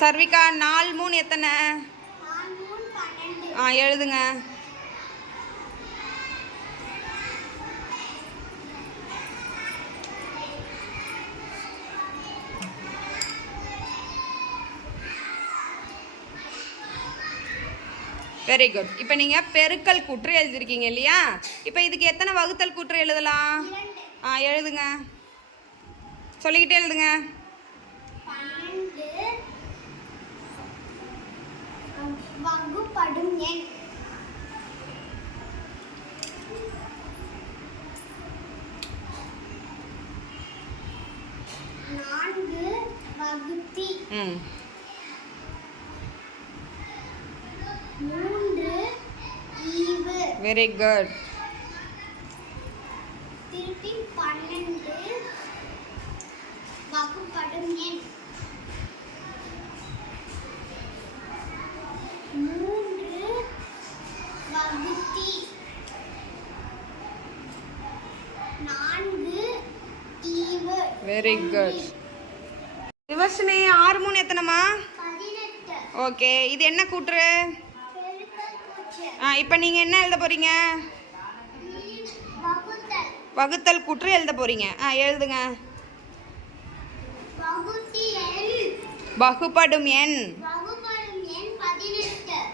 சர்விகா நாலு மூணு எத்தனை? ஆ எழுதுங்க. வெரி குட் இப்போ நீங்கள் பெருக்கல் கூற்று எழுதிருக்கீங்க இல்லையா? இப்போ இதுக்கு எத்தனை வகுத்தல் கூற்று எழுதலாம்? ஆ எழுதுங்க. சொல்லிக்கிட்டே எழுதுங்க பன்னெண்டு வகுப்படும் எண் நான்கு வகுத்தி ம் மூன்று ஈவு வெரி குட் திருப்பி பன்னெண்டு. வகுப்படும் எண். மூன்று. வகுத்தி. நான்கு. வெரி குட் ரிவர்ஷனே ஆறு மூணு பதினெட்டு. ஓகே இது என்ன கூற்று? ஆ இப்போ நீங்கள் என்ன எழுத போகிறீங்க வகுத்தல். கூற்று எழுத போகிறீங்க ஆ எழுதுங்க. வகுப்படும் எண்.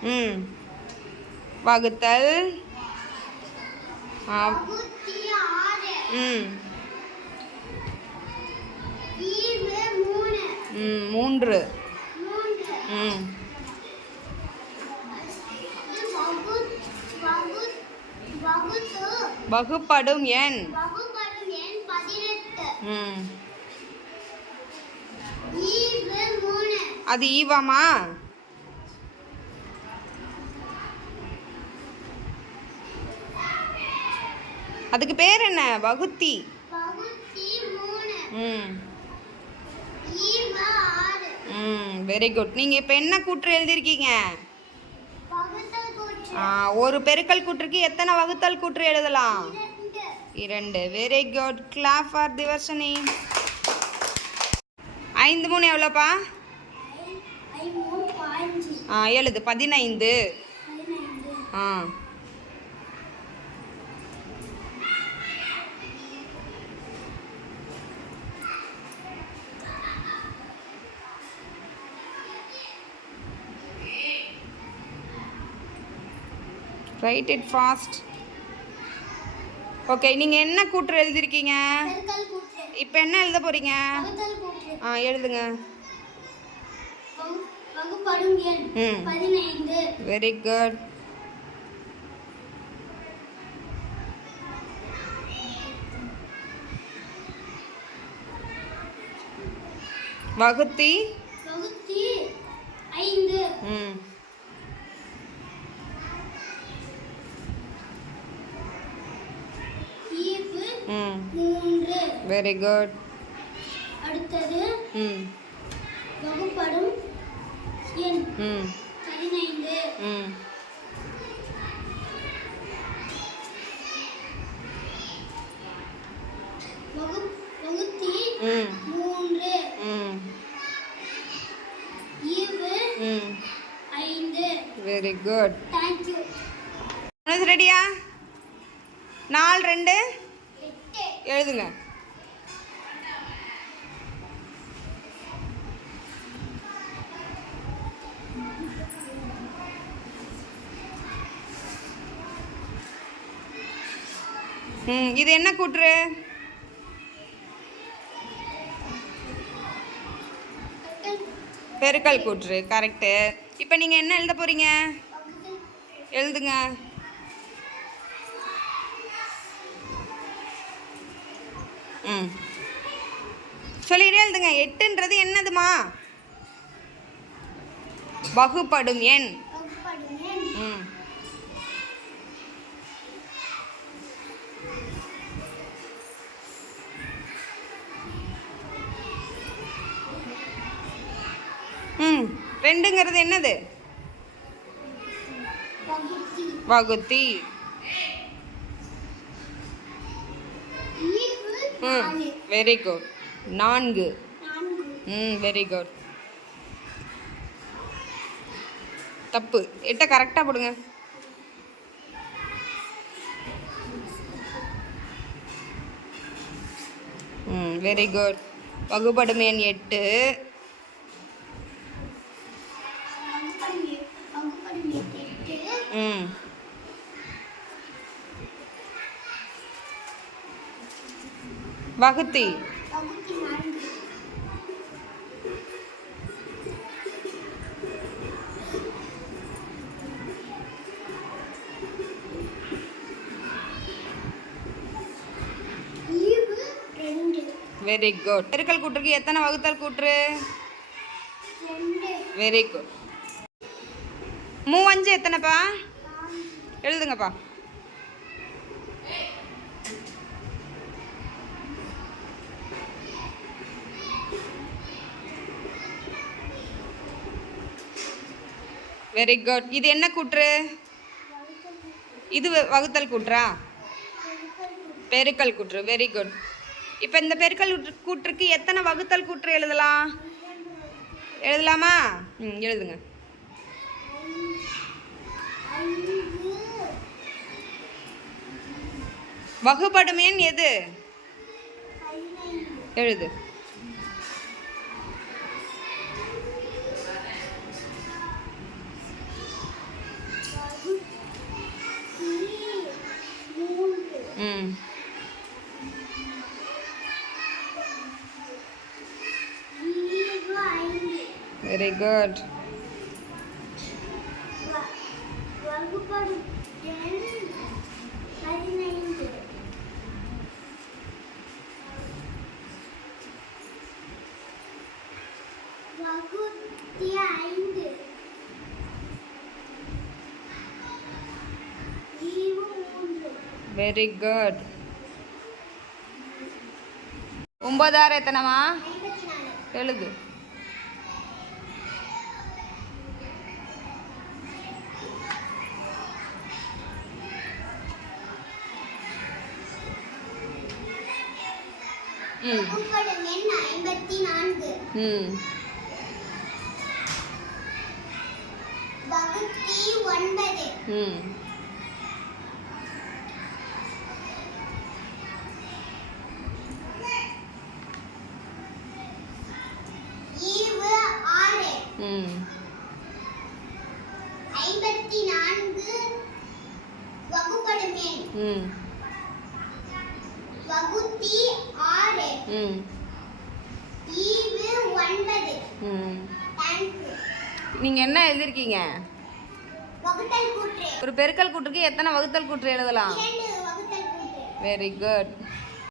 ம். வகுத்தல். ம். மூன்று. ம். வகுப்படும் எண். அது ஈவாமா? அதுக்கு பேர் என்ன? வகுத்தி. ம். ம் வெரி குட் நீங்கள் இப்போ என்ன கூற்று எழுதியிருக்கீங்க? ஒரு பெருக்கல் கூற்றுக்கு எத்தனை வகுத்தல் கூற்று எழுதலாம்? இரண்டு. Very good clap for Divarshini ஐந்து மூணு எவ்வளோப்பா? ஆ எழுது. பதினைந்து. ஆ. ரைட் இட் ஃபாஸ்ட் ஓகே நீங்கள் என்ன கூற்று எழுதியிருக்கீங்க? இப்போ என்ன எழுத போகிறீங்க ஆ எழுதுங்க. வெரி குட் வகுத்தி? வகுத்தி ஐந்து. ம் ஈவு ம் மூன்று. வெரி குட் அடுத்தது ம். வகுப்படும் எண் ம். பதினைந்து. ம். வகு வகுத்தி ம். மூன்று. ம். ஈவு ம். ஐந்து. வெரி குட் தேங்க்யூ ரெடியா நாலு ரெண்டு? எழுதுங்க. ம் இது என்ன கூற்று? பெருக்கல் கூற்று கரெக்டு இப்போ நீங்கள் என்ன எழுத போகிறீங்க எழுதுங்க. ம். சொல்லிட்டே எழுதுங்க. எட்டுன்றது என்னதுமா? வகுப்படும் எண். ம். ம். ரெண்டுங்கிறது என்னது? வகுத்தி. ம் வெரி குட் நான்கு. ம் வெரி குட் தப்பு. எட்ட கரெக்டாக போடுங்க. ம் வெரி குட் வகுபடும் எட்டு. வகுத்தி. வெரி குட் பெருக்கல் கூற்றுக்கு எத்தனை வகுத்தல் கூற்று? வெரி குட் மூவஞ்சு எத்தனைப்பா? எழுதுங்கப்பா. வெரி குட் இது என்ன கூற்று? இது வ- வகுத்தல் கூற்றா? பெருக்கல் கூற்று. வெரி குட் இப்போ இந்த பெருக்கல் கூற்றுக்கு எத்தனை வகுத்தல் கூற்று எழுதலாம்? எழுதலாமா? ம் எழுதுங்க. ஐந்து வகுபடும் எண் எது? எழுது. மூன்று ம் வெரி குட் ஒன்பதாறு எத்தனைமா? எழுது. ம். ம். ஐம்பத்தி நான்கு வகுப்படும். எண் ம். வகுத்தி ஆறு. ம். ஈவு ஒன்பது. நீங்கள் என்ன எழுதிருக்கீங்க? ஒரு பெருக்கல் கூற்றுக்கு எத்தனை வகுத்தல் கூற்று எழுதலாம்? Very good